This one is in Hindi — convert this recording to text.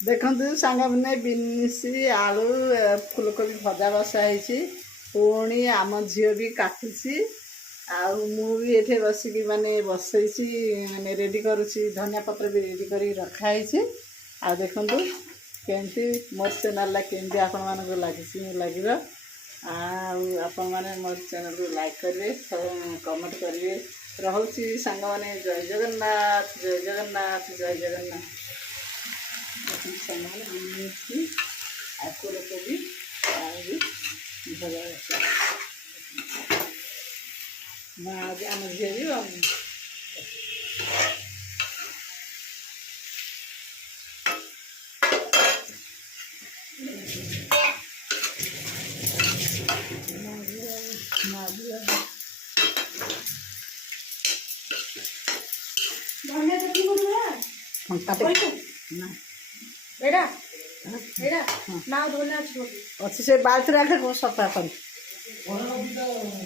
देखु सांग मैंने बिनसी आलू फुलकोबी भजा बसाई पुणी आम झील भी काटुची आठे बसिक माने बसई माने रेडी करुच्ची धनिया पत्र भी रेडी कर रखाई आ देखु केमती मो चैनल केमती आपण मानक लगे आपण मैंने मो चैनल को लाइक करेंगे कमेंट करेंगे रोचे सांग मैंने जय जगन्नाथ जय जगन्नाथ जय जगन्नाथ सामान फुलकोबी भजा आज आम झील अच्छे से बाल्टी रखे सफा कर